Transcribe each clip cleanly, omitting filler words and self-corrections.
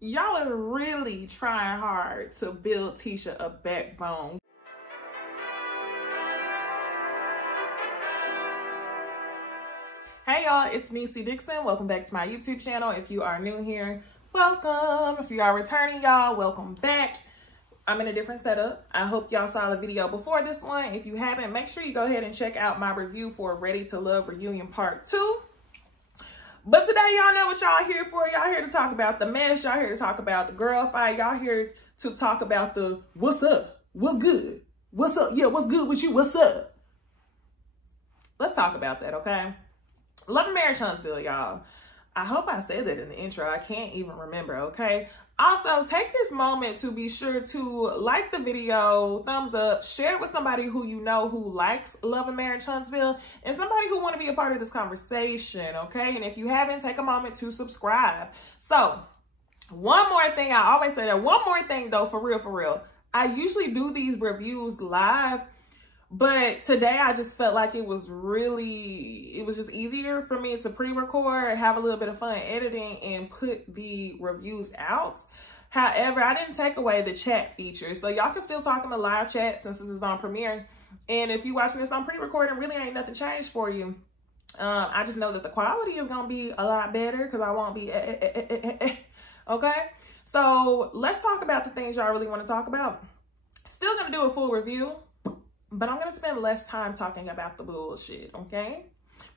Y'all are really trying hard to build Tisha a backbone. Hey y'all, it's Necey Dixon. Welcome back to my YouTube channel. If you are new here, welcome. If you are returning, y'all, welcome back. I'm in a different setup. I hope y'all saw the video before this one. If you haven't, make sure you go ahead and check out my review for Ready to Love Reunion Part 2. But today, y'all know what y'all here for. Y'all here to talk about the mess. Y'all here to talk about the girl fight. Y'all here to talk about the what's up, what's good, what's up, yeah, what's good with you, what's up. Let's talk about that, okay? Love and Marriage Huntsville, y'all. I hope I said that in the intro. I can't even remember, okay? Also, take this moment to be sure to like the video, thumbs up, share it with somebody who you know who likes Love and Marriage Huntsville, and somebody who want to be a part of this conversation, okay? And if you haven't, take a moment to subscribe. So, one more thing, I always say that. One more thing, though, for real. I usually do these reviews live, but today I just felt like it was just easier for me to pre-record, have a little bit of fun editing, and put the reviews out. However, I didn't take away the chat feature. So y'all can still talk in the live chat since this is on Premiere. And if you're watching this on pre-recording, really ain't nothing changed for you. I just know that the quality is going to be a lot better because I won't be okay? So let's talk about the things y'all really want to talk about. Still going to do a full review, but I'm going to spend less time talking about the bullshit, okay?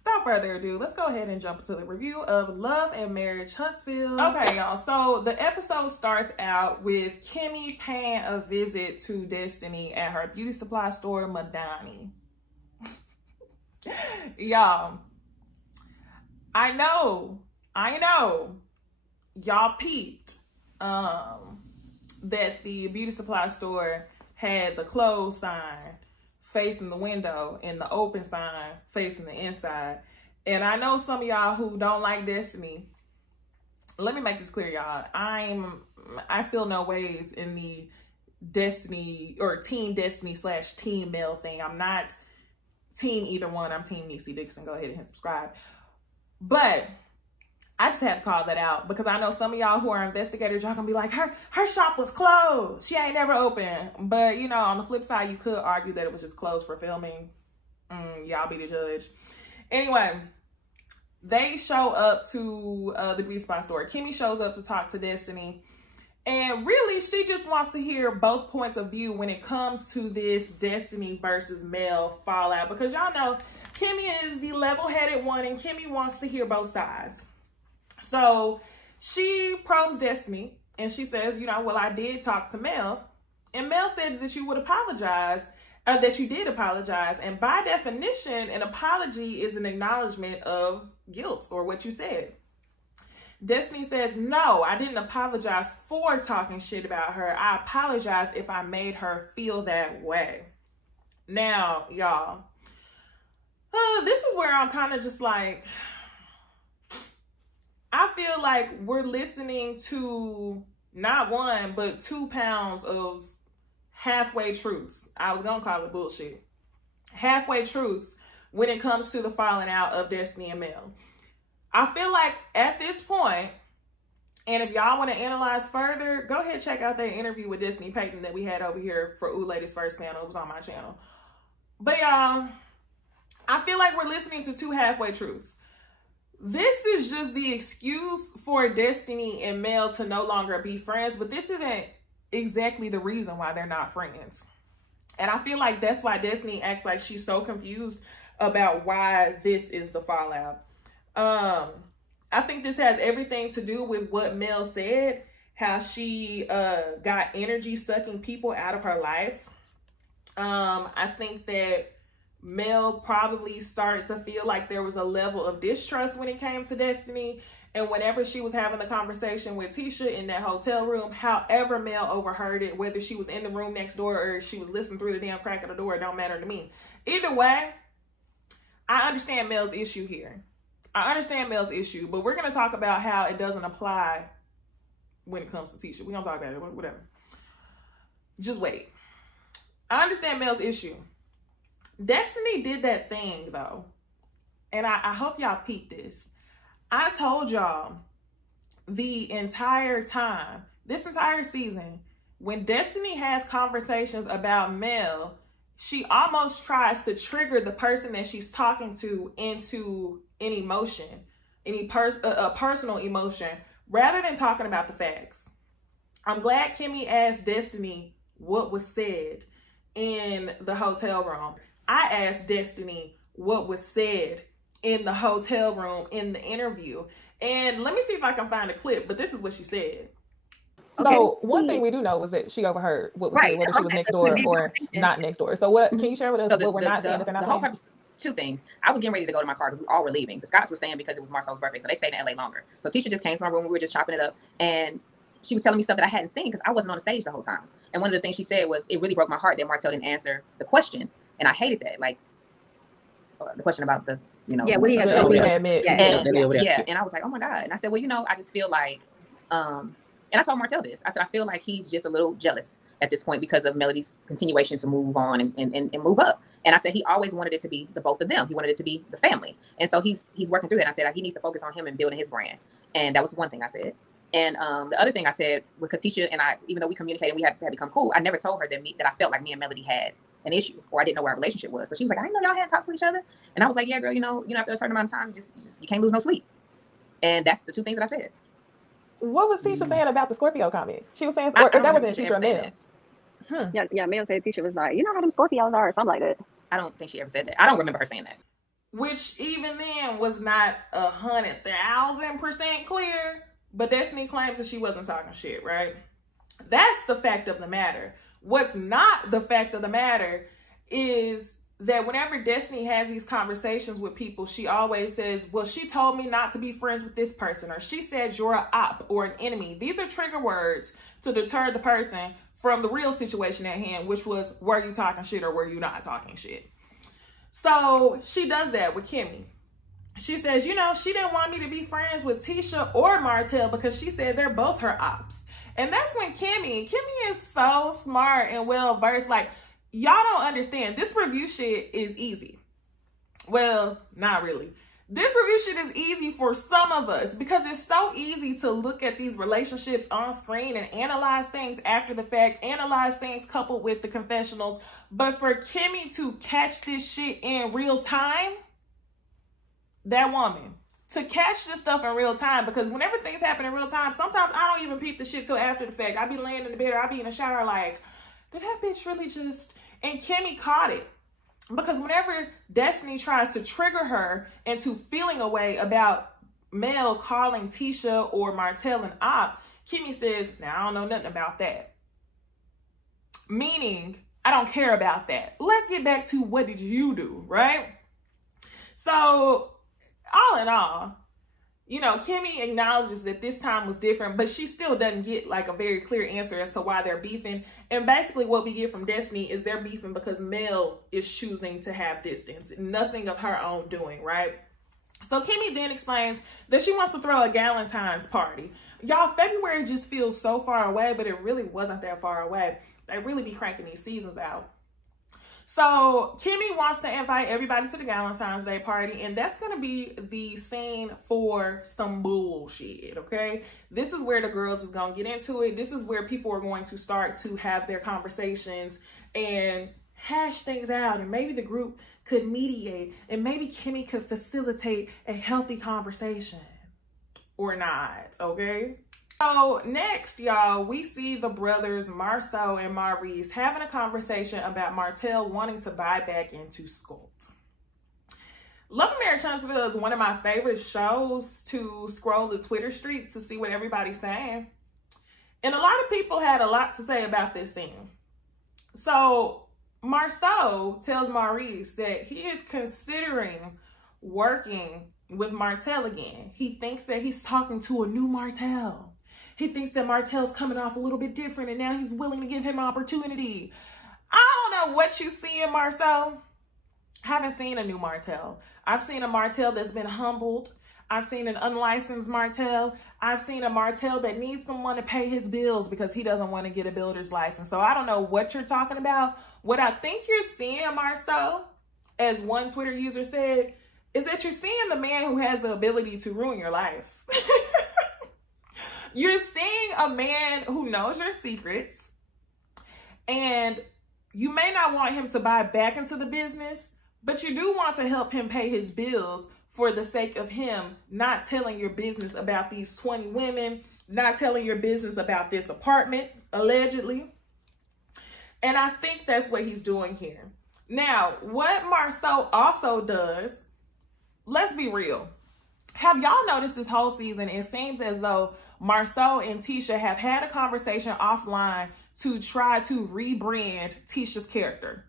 Without further ado, let's go ahead and jump into the review of Love and Marriage Huntsville. Okay, y'all. So the episode starts out with Kimmy paying a visit to Destiny at her beauty supply store, Madani. Y'all, I know, y'all peeped that the beauty supply store had the closed sign facing the window and the open sign facing the inside. And I know some of y'all who don't like Destiny. Let me make this clear, y'all. I feel no ways in the Destiny or Team Destiny / Team Mel thing. I'm not team either one. I'm Team Necey Dixon. Go ahead and hit subscribe. But I just had to call that out because I know some of y'all who are investigators, y'all gonna be like, her shop was closed. She ain't never open. But, you know, on the flip side, you could argue that it was just closed for filming. Y'all be the judge. Anyway, they show up to the beauty supply store. Kimmy shows up to talk to Destiny. And really, she just wants to hear both points of view when it comes to this Destiny versus Mel fallout. Because y'all know, Kimmy is the level-headed one and Kimmy wants to hear both sides. So she probes Destiny and she says, you know, well, I did talk to Mel, and Mel said that you would apologize, that you did apologize. And by definition, an apology is an acknowledgement of guilt or what you said. Destiny says, no, I didn't apologize for talking shit about her. I apologized if I made her feel that way. Now, y'all, this is where I'm kind of just like, I feel like we're listening to not 1, but 2 pounds of halfway truths. I was going to call it bullshit. Halfway truths when it comes to the falling out of Destiny and Mel. I feel like at this point, and if y'all want to analyze further, go ahead and check out that interview with Destiny Payton that we had over here for Ooh Ladies First Panel. It was on my channel. But y'all, I feel like we're listening to 2 halfway truths. This is just the excuse for Destiny and Mel to no longer be friends, but this isn't exactly the reason why they're not friends. And I feel like that's why Destiny acts like she's so confused about why this is the fallout. I think this has everything to do with what Mel said, how she got energy sucking people out of her life. I think that Mel probably started to feel like there was a level of distrust when it came to Destiny. And whenever she was having the conversation with Tisha in that hotel room, however Mel overheard it, whether she was in the room next door or she was listening through the damn crack of the door, it don't matter to me. Either way, I understand Mel's issue here. I understand Mel's issue, but we're going to talk about how it doesn't apply when it comes to Tisha. We're going to talk about it, whatever. Just wait. I understand Mel's issue. Destiny did that thing, though. And I hope y'all peeped this. I told y'all the entire time, this entire season, when Destiny has conversations about Mel, she almost tries to trigger the person that she's talking to into an emotion, a personal emotion, rather than talking about the facts. I'm glad Kimmy asked Destiny what was said in the hotel room. I asked Destiny what was said in the hotel room in the interview. And let me see if I can find a clip, but this is what she said. So one thing we do know is that she overheard what was said, whether she was next door or not next door. So what can you share with us what we're not saying that they're not saying? Purpose, two things. I was getting ready to go to my car because we all were leaving. The Scots were staying because it was Marcel's birthday, so they stayed in LA longer. So Tisha just came to my room. We were just chopping it up, and she was telling me stuff that I hadn't seen because I wasn't on the stage the whole time. And one of the things she said was, it really broke my heart that Martell didn't answer the question, and I hated that. Like the question about the, you know, what do you have to and I was like, oh my God. And I said, well, you know, I just feel like, and I told Martell this. I said, I feel like he's just a little jealous at this point because of Melody's continuation to move on and move up. And I said, he always wanted it to be the both of them. He wanted it to be the family. And so he's working through that. And I said, he needs to focus on him and building his brand. And that was one thing I said. And the other thing I said, because Tisha and I, even though we communicated, we had become cool, I never told her that I felt like me and Melody had an issue, or I didn't know what our relationship was. So she was like, I didn't know y'all hadn't talked to each other. And I was like, yeah, girl, you know, after a certain amount of time, you can't lose no sleep. And that's the two things that I said. What was Tisha saying about the Scorpio comment? She was saying, or that wasn't Tisha or Mel. Yeah, Mel said Tisha was like, you know how them Scorpios are, or something like that. I don't think she ever said that. I don't remember her saying that. Which even then was not 100,000% clear, but Destiny claims that she wasn't talking shit, right? That's the fact of the matter. What's not the fact of the matter is that whenever Destiny has these conversations with people, she always says, well, she told me not to be friends with this person, or she said you're an op or an enemy. These are trigger words to deter the person from the real situation at hand, which was, were you talking shit or were you not talking shit? So she does that with Kimmy. She says, you know, she didn't want me to be friends with Tisha or Martell because she said they're both her ops. And that's when Kimmy is so smart and well-versed. Like, y'all don't understand. This review shit is easy. Well, not really. This review shit is easy for some of us because it's so easy to look at these relationships on screen and analyze things after the fact, analyze things coupled with the confessionals. But for Kimmy to catch this shit in real time, that woman, to catch this stuff in real time, because whenever things happen in real time, sometimes I don't even peep the shit till after the fact. I be laying in the bed or I be in the shower like, did that bitch really just... And Kimmy caught it. Because whenever Destiny tries to trigger her into feeling a way about Mel calling Tisha or Martell an op, Kimmy says, now I don't know nothing about that. Meaning, I don't care about that. Let's get back to what did you do, right? So, all in all, you know, Kimmy acknowledges that this time was different, but she still doesn't get like a very clear answer as to why they're beefing. And basically what we get from Destiny is they're beefing because Mel is choosing to have distance, nothing of her own doing, right? So Kimmy then explains that she wants to throw a Galentines party. Y'all, February just feels so far away, but it really wasn't that far away. They really be cranking these seasons out. So Kimmy wants to invite everybody to the Galentine's Day party, and that's going to be the scene for some bullshit, okay? This is where the girls is going to get into it. This is where people are going to start to have their conversations and hash things out, and maybe the group could mediate, and maybe Kimmy could facilitate a healthy conversation or not, okay? So next, y'all, we see the brothers Marceau and Maurice having a conversation about Martell wanting to buy back into Sculpt. Love and Marriage Huntsville is one of my favorite shows to scroll the Twitter streets to see what everybody's saying. And a lot of people had a lot to say about this scene. So Marceau tells Maurice that he is considering working with Martell again. He thinks that he's talking to a new Martell. He thinks that Martell's coming off a little bit different and now he's willing to give him an opportunity. I don't know what you see in Marceau. I haven't seen a new Martell. I've seen a Martell that's been humbled. I've seen an unlicensed Martell. I've seen a Martell that needs someone to pay his bills because he doesn't want to get a builder's license. So I don't know what you're talking about. What I think you're seeing, Marceau, as one Twitter user said, is that you're seeing the man who has the ability to ruin your life. You're seeing a man who knows your secrets, and you may not want him to buy back into the business, but you do want to help him pay his bills for the sake of him not telling your business about these 20 women, not telling your business about this apartment, allegedly. And I think that's what he's doing here. Now, what Marceau also does, let's be real. Have y'all noticed this whole season, it seems as though Marceau and Tisha have had a conversation offline to try to rebrand Tisha's character.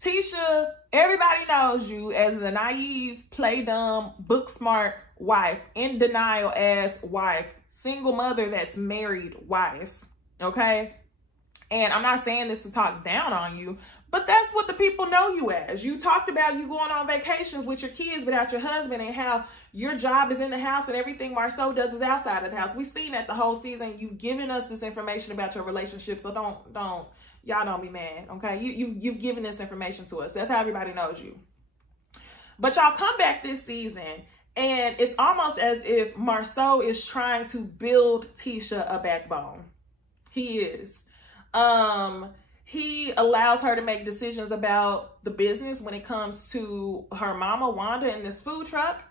Tisha, everybody knows you as the naive, play dumb, book smart wife, in denial ass wife, single mother that's married wife, okay? And I'm not saying this to talk down on you, but that's what the people know you as. You talked about you going on vacations with your kids without your husband, and how your job is in the house and everything Marceau does is outside of the house. We've seen that the whole season. You've given us this information about your relationship, so y'all don't be mad, okay? You've given this information to us. That's how everybody knows you. But y'all come back this season, and it's almost as if Marceau is trying to build Tisha a backbone. He is. He allows her to make decisions about the business when it comes to her mama, Wanda, and this food truck.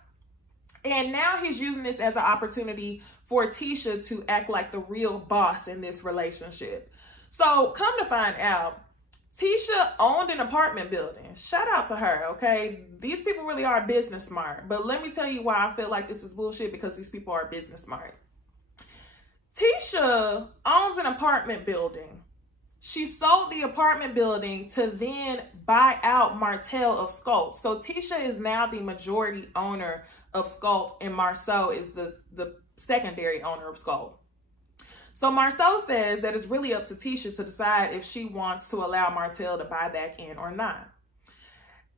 And now he's using this as an opportunity for Tisha to act like the real boss in this relationship. So come to find out, Tisha owned an apartment building. Shout out to her, okay? These people really are business smart. But let me tell you why I feel like this is bullshit, because these people are business smart. Tisha owns an apartment building. She sold the apartment building to then buy out Martell of Sculpt. So Tisha is now the majority owner of Sculpt, and Marceau is the secondary owner of Sculpt. So Marceau says that it's really up to Tisha to decide if she wants to allow Martell to buy back in or not.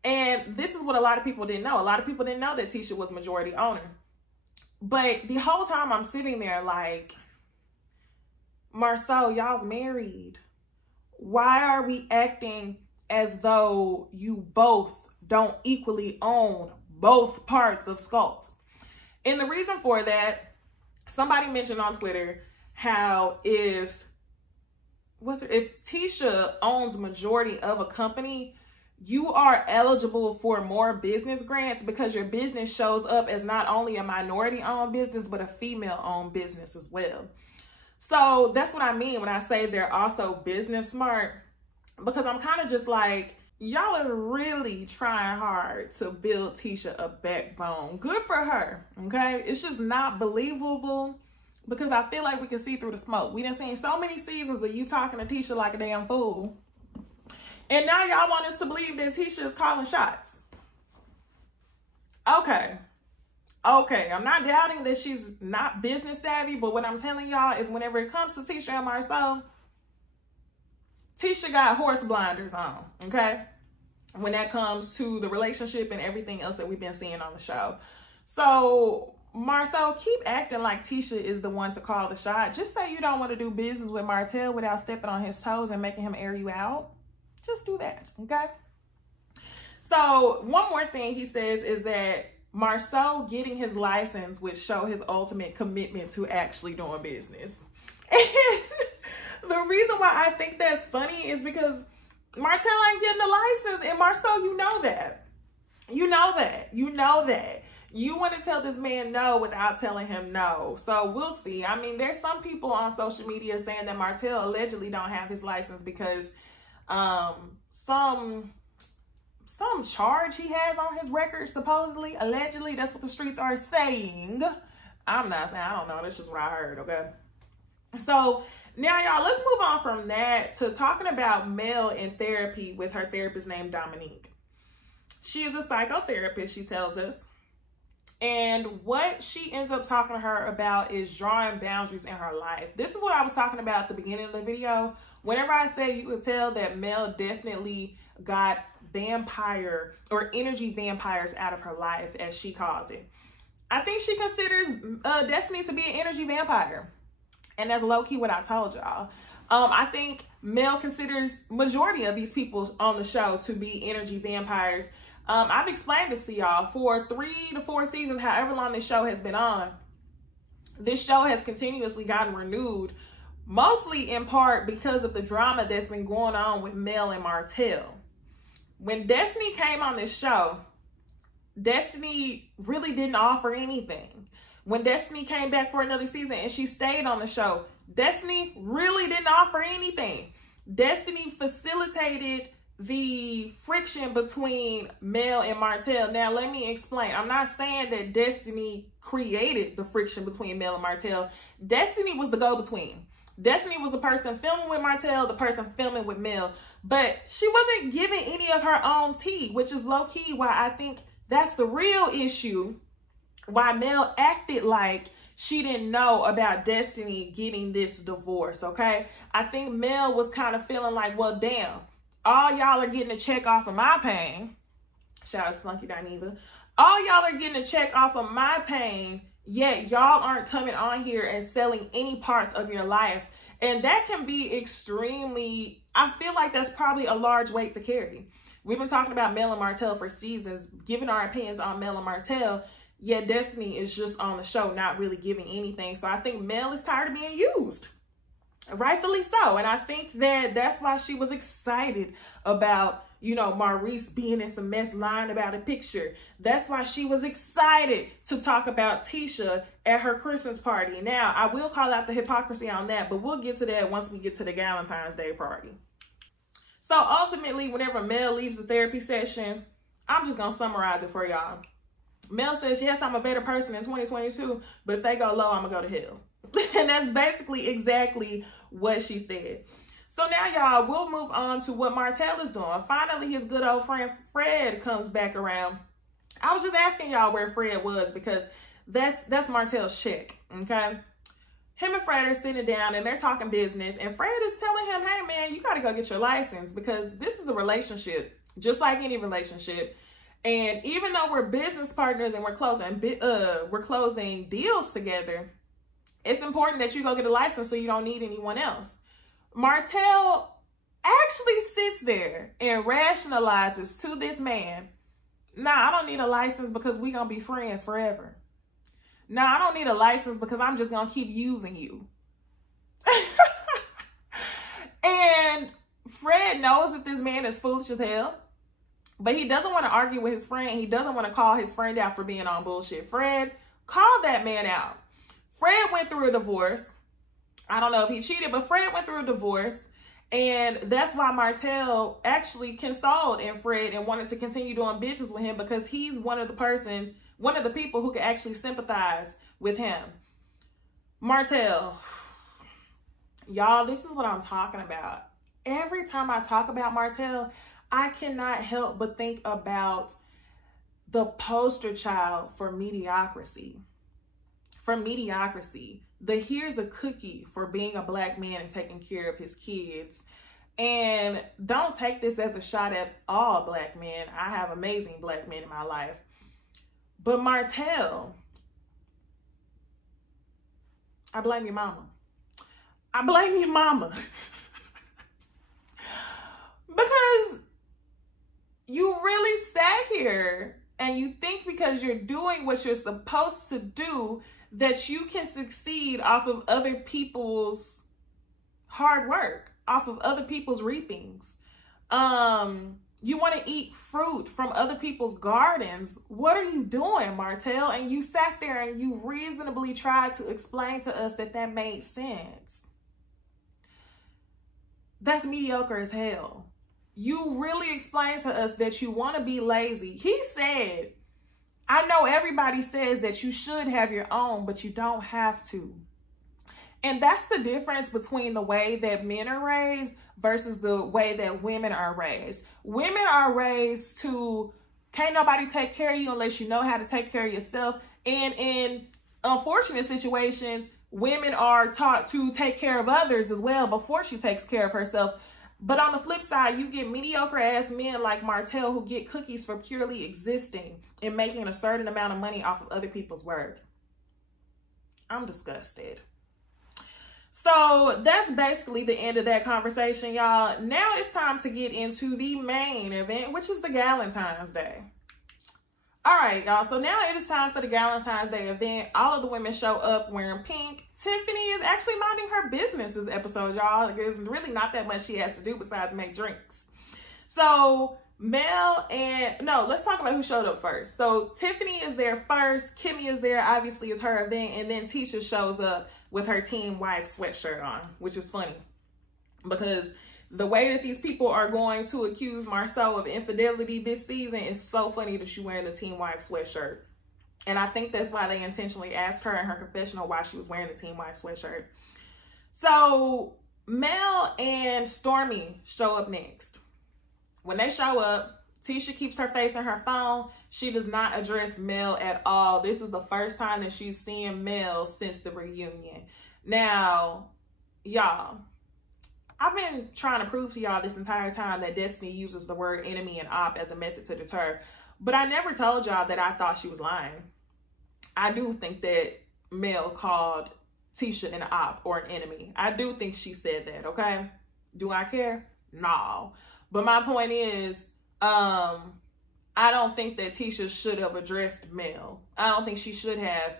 And this is what a lot of people didn't know. A lot of people didn't know that Tisha was majority owner. But the whole time I'm sitting there like, Marceau, y'all's married. Why are we acting as though you both don't equally own both parts of Sculpt? And the reason for that, somebody mentioned on Twitter how if Tisha owns majority of a company, you are eligible for more business grants because your business shows up as not only a minority-owned business, but a female-owned business as well. So that's what I mean when I say they're also business smart, because I'm kind of just like, y'all are really trying hard to build Tisha a backbone. Good for her, okay? It's just not believable, because I feel like we can see through the smoke. We done seen so many seasons of you talking to Tisha like a damn fool. And now y'all want us to believe that Tisha is calling shots. Okay, I'm not doubting that she's not business savvy, but what I'm telling y'all is whenever it comes to Tisha and Marceau, Tisha got horse blinders on, okay? When that comes to the relationship and everything else that we've been seeing on the show. So Marceau, keep acting like Tisha is the one to call the shot. Just say you don't want to do business with Martell without stepping on his toes and making him air you out. Just do that, okay? So one more thing he says is that Marceau getting his license would show his ultimate commitment to actually doing business. And the reason why I think that's funny is because Martell ain't getting a license, and Marceau, you know that. You know that. You want to tell this man no without telling him no. So we'll see. I mean, there's some people on social media saying that Martell allegedly don't have his license because some charge he has on his record, supposedly, allegedly. That's what the streets are saying. I'm not saying, I don't know. That's just what I heard, okay? So now, y'all, let's move on from that to talking about Mel in therapy with her therapist named Dominique. She is a psychotherapist, she tells us. And what she ends up talking to her about is drawing boundaries in her life. This is what I was talking about at the beginning of the video. Whenever I say you could tell that Mel definitely got vampire or energy vampires out of her life, as she calls it. I think she considers Destiny to be an energy vampire. And that's low-key what I told y'all. I think Mel considers majority of these people on the show to be energy vampires. I've explained this to y'all for 3 to 4 seasons, however long this show has been on. this show has continuously gotten renewed, mostly in part because of the drama that's been going on with Mel and Martell. When Destiny came on this show, Destiny really didn't offer anything. When Destiny came back for another season and she stayed on the show, Destiny really didn't offer anything. Destiny facilitated the friction between Mel and Martell. Now, let me explain. I'm not saying that Destiny created the friction between Mel and Martell. Destiny was the go-between. Destiny was the person filming with Martell, the person filming with Mel. But she wasn't giving any of her own tea, which is low-key why I think that's the real issue. Why Mel acted like she didn't know about Destiny getting this divorce, okay? I think Mel was kind of feeling like, well, damn, all y'all are getting a check off of my pain. Shout out to Flunky Dineva. All y'all are getting a check off of my pain, yet y'all aren't coming on here and selling any parts of your life. And that can be extremely, I feel like that's probably a large weight to carry. We've been talking about Mel and Martell for seasons, giving our opinions on Mel and Martell, yet Destiny is just on the show, not really giving anything. So I think Mel is tired of being used. Rightfully so. And I think that that's why she was excited about, you know, Maurice being in some mess, lying about a picture. That's why she was excited to talk about Tisha at her Christmas party. Now, I will call out the hypocrisy on that, but we'll get to that once we get to the Galentine's Day party. So ultimately, whenever Mel leaves the therapy session, I'm just going to summarize it for y'all. Mel says, yes, I'm a better person in 2022, but if they go low, I'm going to go to hell. And that's basically exactly what she said. So now, y'all, we'll move on to what Martell is doing. Finally, his good old friend Fred comes back around. I was just asking y'all where Fred was because that's Martell's chick, okay? Him and Fred are sitting down and they're talking business, and Fred is telling him, hey, man, you got to go get your license because this is a relationship, just like any relationship. And even though we're business partners and we're closing deals together, it's important that you go get a license so you don't need anyone else. Martell actually sits there and rationalizes to this man, nah, I don't need a license because we're going to be friends forever. Nah, I don't need a license because I'm just going to keep using you. And Fred knows that this man is foolish as hell. But he doesn't want to argue with his friend. He doesn't want to call his friend out for being on bullshit. Fred called that man out. Fred went through a divorce. I don't know if he cheated, but Fred went through a divorce. And that's why Martell actually consoled in Fred and wanted to continue doing business with him because he's one of the people who can actually sympathize with him. Martell, y'all, this is what I'm talking about. Every time I talk about Martell, I cannot help but think about the poster child for mediocrity. The here's a cookie for being a black man and taking care of his kids. And don't take this as a shot at all black men. I have amazing black men in my life. But Martell, I blame your mama. I blame your mama. Because you really sat here and you think because you're doing what you're supposed to do that you can succeed off of other people's hard work, off of other people's reapings. You want to eat fruit from other people's gardens. What are you doing, Martell? And you sat there and you reasonably tried to explain to us that that made sense. That's mediocre as hell. You really explained to us that you want to be lazy. He said, I know everybody says that you should have your own, but you don't have to. And that's the difference between the way that men are raised versus the way that women are raised. Women are raised to, can't nobody take care of you unless you know how to take care of yourself. And in unfortunate situations, women are taught to take care of others as well before she takes care of herself. But on the flip side, you get mediocre ass men like Martell who get cookies for purely existing and making a certain amount of money off of other people's work. I'm disgusted. So that's basically the end of that conversation, y'all. Now it's time to get into the main event, which is the Galentine's Day. All right, y'all. So now it is time for the Galentines Day event. All of the women show up wearing pink. Tiffany is actually minding her business this episode, y'all. There's really not that much she has to do besides make drinks. So let's talk about who showed up first. So Tiffany is there first. Kimmy is there. Obviously, it's her event. And then Tisha shows up with her Team Wife sweatshirt on, which is funny because the way that these people are going to accuse Marceau of infidelity this season is so funny that she's wearing the Team Wife sweatshirt. And I think that's why they intentionally asked her in her confessional why she was wearing the Team Wife sweatshirt. So Mel and Stormy show up next. When they show up, Tisha keeps her face in her phone. She does not address Mel at all. This is the first time that she's seeing Mel since the reunion. Now, y'all, I've been trying to prove to y'all this entire time that Destiny uses the word enemy and op as a method to deter. But I never told y'all that I thought she was lying. I do think that Mel called Tisha an op or an enemy. I do think she said that, okay? Do I care? No. But my point is, I don't think that Tisha should have addressed Mel. I don't think she should have.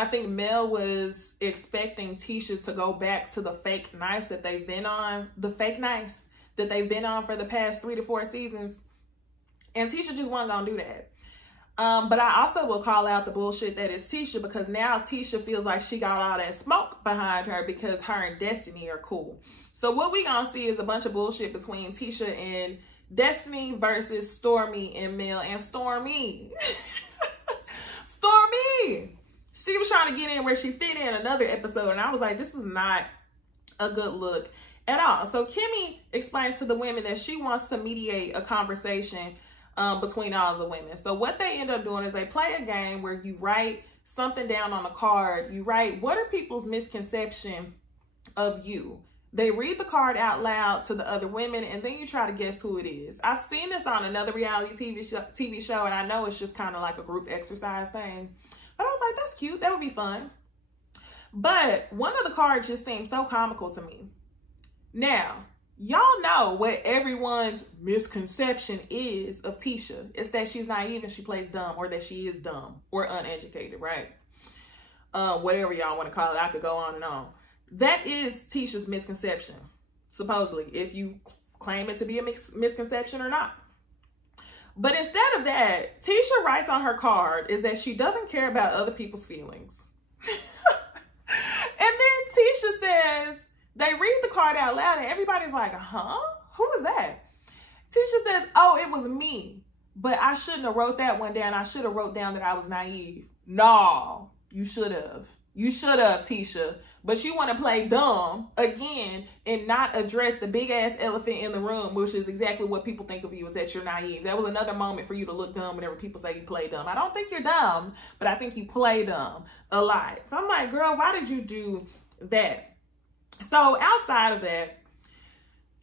I think Mel was expecting Tisha to go back to the fake nice that they've been on, for the past 3 to 4 seasons. And Tisha just wasn't gonna do that. But I also will call out the bullshit that is Tisha, because now Tisha feels like she got all that smoke behind her because her and Destiny are cool. So what we gonna see is a bunch of bullshit between Tisha and Destiny versus Stormy and Mel. And Stormy, she was trying to get in where she fit in another episode. And I was like, this is not a good look at all. So Kimmy explains to the women that she wants to mediate a conversation between all of the women. So what they end up doing is they play a game where you write something down on a card. You write, what are people's misconception of you? They read the card out loud to the other women, and then you try to guess who it is. I've seen this on another reality TV show, and I know it's just kind of like a group exercise thing. But I was like, that's cute. That would be fun. But one of the cards just seemed so comical to me. Now, y'all know what everyone's misconception is of Tisha. It's that she's naive and she plays dumb, or that she is dumb or uneducated, right? Whatever y'all want to call it. I could go on and on. That is Tisha's misconception, supposedly, if you claim it to be a misconception or not. But instead of that, Tisha writes on her card is that she doesn't care about other people's feelings. And then Tisha says, they read the card out loud and everybody's like, huh? Who is that? Tisha says, oh, it was me. But I shouldn't have wrote that one down. I should have wrote down that I was naive. No, you should have. You should have, Tisha. But you want to play dumb again and not address the big ass elephant in the room, which is exactly what people think of you, is that you're naive. That was another moment for you to look dumb whenever people say you play dumb. I don't think you're dumb, but I think you play dumb a lot. So I'm like, girl, why did you do that? So outside of that,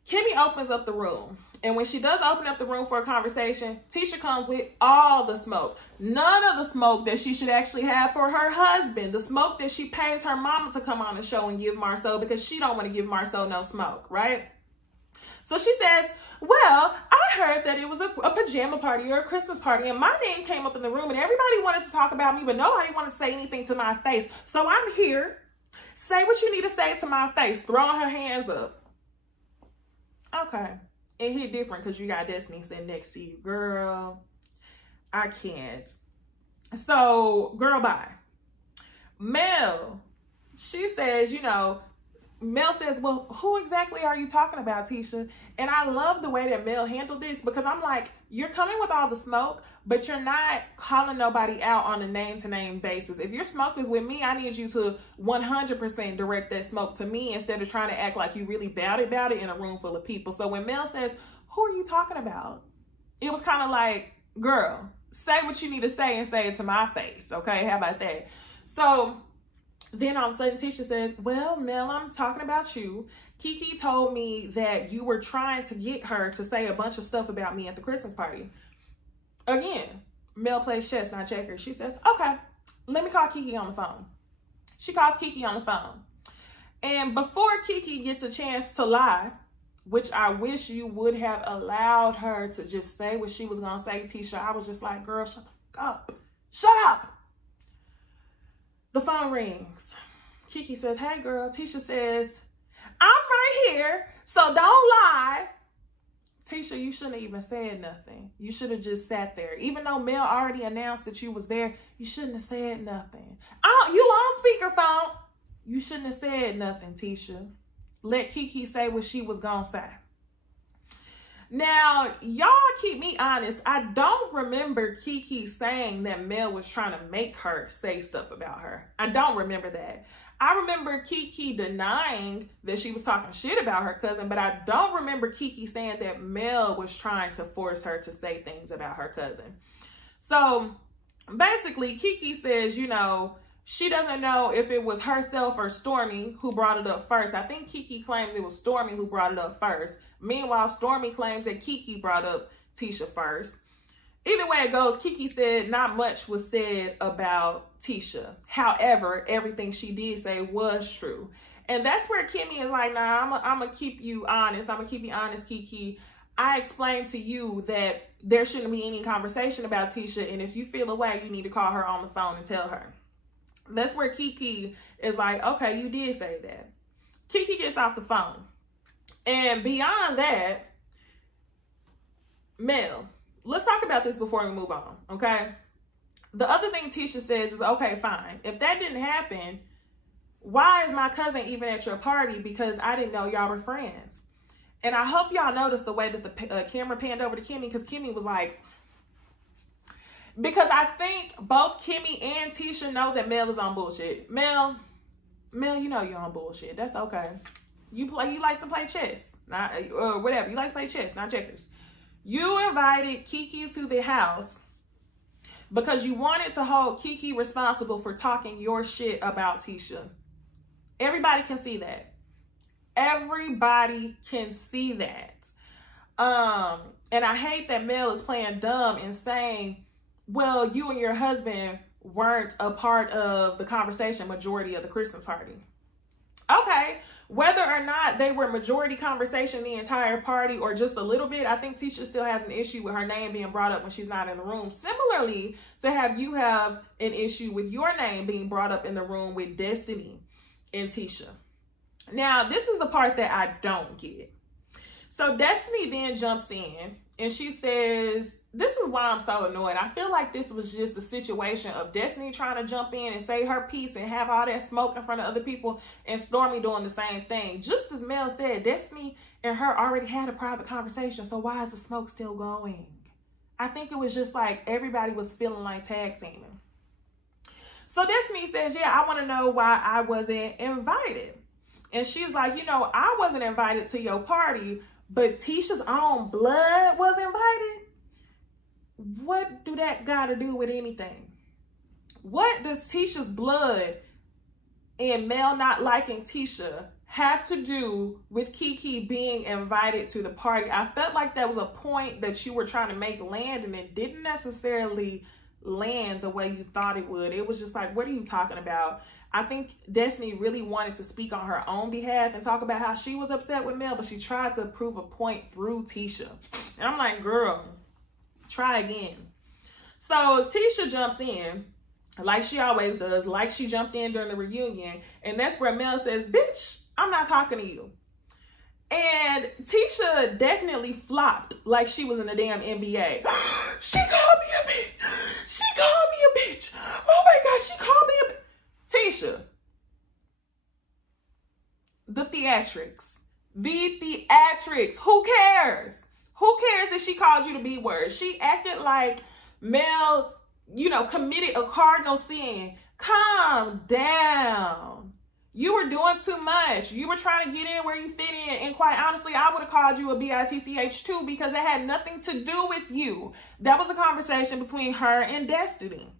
Kimmy opens up the room. And when she does open up the room for a conversation, Tisha comes with all the smoke. None of the smoke that she should actually have for her husband. The smoke that she pays her mama to come on the show and give Marceau, because she don't want to give Marceau no smoke, right? So she says, well, I heard that it was a pajama party or a Christmas party, and my name came up in the room, and everybody wanted to talk about me, but nobody wanted to say anything to my face. So I'm here. Say what you need to say to my face. Throwing her hands up. Okay. It hit different because you got Destiny sitting next to you. Girl, I can't. So, girl, bye. Mel, she says, Mel says, well, who exactly are you talking about, Tisha? And I love the way that Mel handled this, because I'm like, you're coming with all the smoke, but you're not calling nobody out on a name-to-name basis. If your smoke is with me, I need you to 100% direct that smoke to me instead of trying to act like you really about it in a room full of people. So when Mel says, who are you talking about? It was kind of like, girl, say what you need to say and say it to my face. Okay, how about that? So then all of a sudden Tisha says, well, Mel, I'm talking about you. Kiki told me that you were trying to get her to say a bunch of stuff about me at the Christmas party. Again, Mel plays chess, not checkers. She says, okay, let me call Kiki on the phone. She calls Kiki on the phone. And before Kiki gets a chance to lie, which I wish you would have allowed her to just say what she was going to say, Tisha. I was just like, girl, shut the fuck up. Shut up. The phone rings. Kiki says, hey, girl. Tisha says, I'm right here, so don't lie. Tisha, you shouldn't have even said nothing. You should have just sat there. Even though Mel already announced that you was there, you shouldn't have said nothing. Oh, you on speakerphone. You shouldn't have said nothing, Tisha. Let Kiki say what she was gonna say. Now, y'all keep me honest. I don't remember Kiki saying that Mel was trying to make her say stuff about her. I don't remember that. I remember Kiki denying that she was talking shit about her cousin, but I don't remember Kiki saying that Mel was trying to force her to say things about her cousin. So basically, Kiki says, you know, she doesn't know if it was herself or Stormy who brought it up first. I think Kiki claims it was Stormy who brought it up first. Meanwhile, Stormy claims that Kiki brought up Tisha first. Either way it goes, Kiki said not much was said about Tisha. However, everything she did say was true. And that's where Kimmy is like, nah, I'm going to keep you honest. I'm going to keep you honest, Kiki. I explained to you that there shouldn't be any conversation about Tisha. And if you feel away, you need to call her on the phone and tell her. That's where Kiki is like, okay, you did say that. Kiki gets off the phone. And beyond that, Mel, let's talk about this before we move on, okay? The other thing Tisha says is, okay, fine. If that didn't happen, why is my cousin even at your party? Because I didn't know y'all were friends. And I hope y'all noticed the way that the camera panned over to Kimmy, because Kimmy was like, because I think both Kimmy and Tisha know that Mel is on bullshit. Mel, you know you're on bullshit. That's okay. You like to play chess, not or whatever. You like to play chess, not checkers. You invited Kiki to the house because you wanted to hold Kiki responsible for talking your shit about Tisha. Everybody can see that. Everybody can see that. And I hate that Mel is playing dumb and saying, well, you and your husband weren't a part of the conversation majority of the Christmas party. Okay, whether or not they were majority conversation the entire party or just a little bit, I think Tisha still has an issue with her name being brought up when she's not in the room. Similarly, to have you have an issue with your name being brought up in the room with Destiny and Tisha. Now, this is the part that I don't get. So Destiny then jumps in and she says, this is why I'm so annoyed. I feel like this was just a situation of Destiny trying to jump in and say her piece and have all that smoke in front of other people and Stormy doing the same thing. Just as Mel said, Destiny and her already had a private conversation. So why is the smoke still going? I think it was just like everybody was feeling like tag teaming. So Destiny says, yeah, I want to know why I wasn't invited. And she's like, you know, I wasn't invited to your party, but Tisha's own blood was invited. What do that got to do with anything? What does Tisha's blood and Mel not liking Tisha have to do with Kiki being invited to the party? I felt like that was a point that you were trying to make land and it didn't necessarily land the way you thought it would. It was just like, what are you talking about? I think Destiny really wanted to speak on her own behalf and talk about how she was upset with Mel, but she tried to prove a point through Tisha. And I'm like, girl, try again. So Tisha jumps in like she always does, like she jumped in during the reunion. And that's where Mel says, bitch, I'm not talking to you. And Tisha definitely flopped like she was in the damn NBA. She called me a bitch. She called me a bitch. Oh my God, she called me a bitch. Tisha. The theatrics. The theatrics. Who cares? Who cares if she calls you the B word? She acted like Mel, you know, committed a cardinal sin. Calm down. You were doing too much. You were trying to get in where you fit in. And quite honestly, I would have called you a bitch too because it had nothing to do with you. That was a conversation between her and Destiny.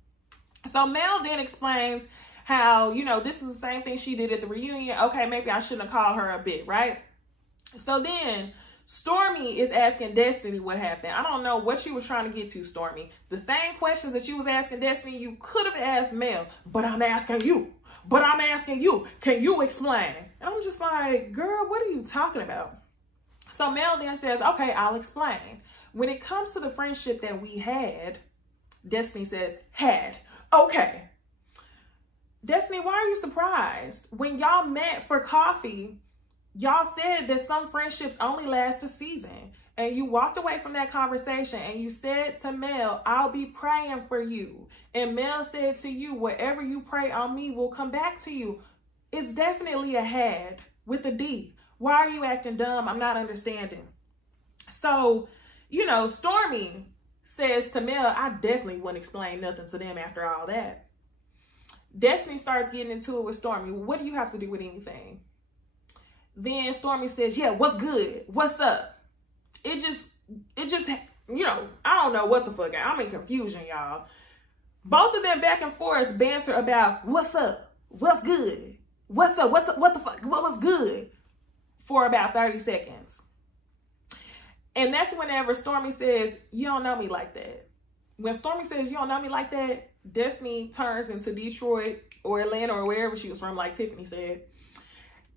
So Mel then explains how, you know, this is the same thing she did at the reunion. Okay, maybe I shouldn't have called her a bit, right? So then Stormy is asking Destiny what happened. I don't know what she was trying to get to, Stormy. The same questions that you was asking Destiny, you could have asked Mel, but I'm asking you. But I'm asking you. Can you explain? And I'm just like, girl, what are you talking about? So Mel then says, okay, I'll explain. When it comes to the friendship that we had, Destiny says, had. Okay. Destiny, why are you surprised? When y'all met for coffee, y'all said that some friendships only last a season. And you walked away from that conversation and you said to Mel, I'll be praying for you. And Mel said to you, whatever you pray on me will come back to you. It's definitely a had with a D. Why are you acting dumb? I'm not understanding. So, you know, Stormy says to Mel, I definitely wouldn't explain nothing to them after all that. Destiny starts getting into it with Stormy. What do you have to do with anything? Then Stormy says, yeah, what's good? What's up? It just, you know, I don't know what the fuck. I'm in confusion, y'all. Both of them back and forth banter about what's up, what's good, what's up, what the fuck, what was good for about 30 seconds. And that's whenever Stormy says, you don't know me like that. When Stormy says, you don't know me like that, Destiny turns into Detroit or Atlanta or wherever she was from, like Tiffany said.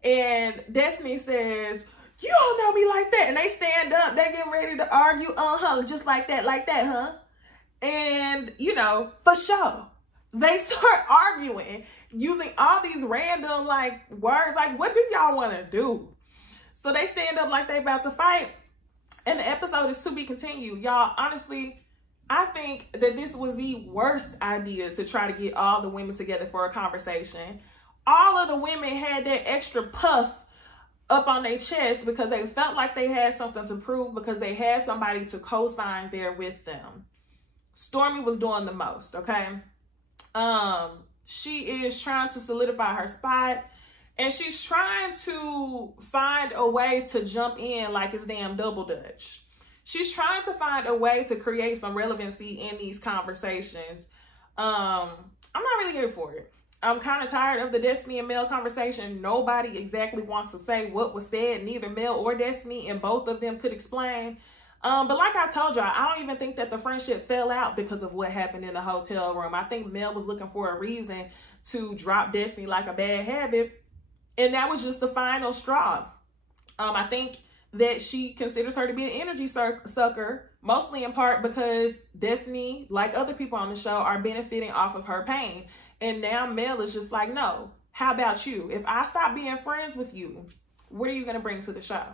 And Destiny says, you don't know me like that. And they stand up, they get ready to argue, just like that, huh? And, you know, for sure, they start arguing using all these random, like, words. Like, what do y'all want to do? So they stand up like they about to fight. And the episode is to be continued. Y'all, honestly, I think that this was the worst idea to try to get all the women together for a conversation. All of the women had that extra puff up on their chest because they felt like they had something to prove, because they had somebody to co-sign there with them. Stormy was doing the most, okay? She is trying to solidify her spot, and she's trying to find a way to jump in like it's damn double dutch. She's trying to find a way to create some relevancy in these conversations. I'm not really here for it. I'm kind of tired of the Destiny and Mel conversation. Nobody exactly wants to say what was said. Neither Mel or Destiny, and both of them could explain. But like I told y'all, I don't even think that the friendship fell out because of what happened in the hotel room. I think Mel was looking for a reason to drop Destiny like a bad habit. And that was just the final straw. I think that she considers her to be an energy sucker, mostly in part because Destiny, like other people on the show, are benefiting off of her pain. And now Mel is just like, no, how about you? If I stop being friends with you, what are you going to bring to the show?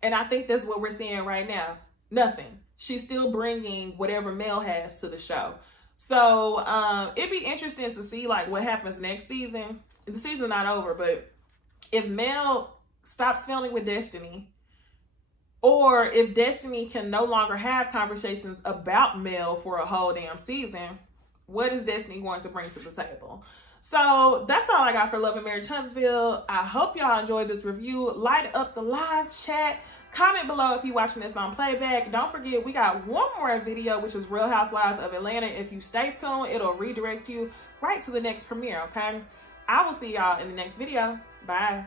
And I think that's what we're seeing right now. Nothing. She's still bringing whatever Mel has to the show. So it'd be interesting to see like what happens next season. The season's not over, but if Mel stops filming with Destiny, or if Destiny can no longer have conversations about Mel for a whole damn season, what is Destiny going to bring to the table? So that's all I got for Love and Marriage Huntsville. I hope y'all enjoyed this review. Light up the live chat. Comment below if you're watching this on playback. Don't forget, we got one more video, which is Real Housewives of Atlanta. If you stay tuned, it'll redirect you right to the next premiere, okay? I will see y'all in the next video. Bye.